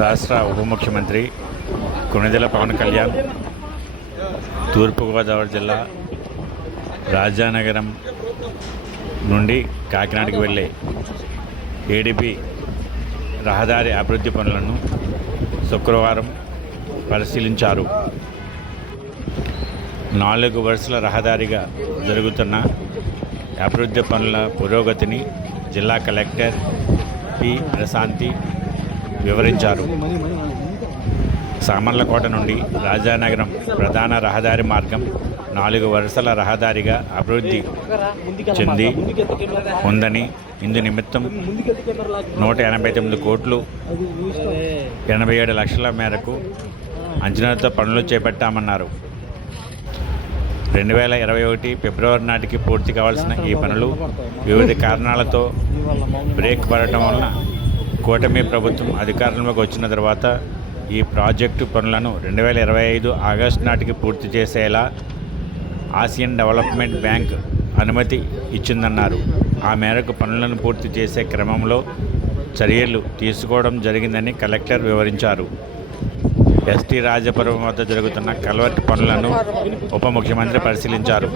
రాష్ట్ర ఉప ముఖ్యమంత్రి కొణిదెల పవన్ కళ్యాణ్ తూర్పుగోదావరి జిల్లా రాజానగరం నుండి కాకినాడకి వెళ్ళే ఏడీపీ రహదారి అభివృద్ధి పనులను శుక్రవారం పరిశీలించారు. 4 వరుసల రహదారిగా జరుగుతున్న అభివృద్ధి పనుల పురోగతిని జిల్లా కలెక్టర్ పి ప్రశాంతి వివరించారు. సామర్లకోట నుండి రాజానగరం ప్రధాన రహదారి మార్గం 4 వరుసల రహదారిగా అభివృద్ధి చెంది ఉందని, ఇందు నిమిత్తం 189 కోట్లు 87 లక్షల మేరకు అంచనాలతో పనులు చేపట్టామన్నారు. 2021 ఫిబ్రవరి నాటికి పూర్తి కావాల్సిన ఈ పనులు వివిధ కారణాలతో బ్రేక్ పడటం వలన కూటమి ప్రభుత్వం అధికారంలోకి వచ్చిన తర్వాత ఈ ప్రాజెక్టు పనులను 2025 ఆగస్టు నాటికి పూర్తి చేసేలా ఆసియన్ డెవలప్మెంట్ బ్యాంక్ అనుమతి ఇచ్చిందన్నారు. ఆ మేరకు పనులను పూర్తి చేసే క్రమంలో చర్యలు తీసుకోవడం జరిగిందని కలెక్టర్ వివరించారు. ఎస్టీ రాజపురం వద్ద జరుగుతున్న కల్వర్ట్ పనులను ఉప ముఖ్యమంత్రి పరిశీలించారు.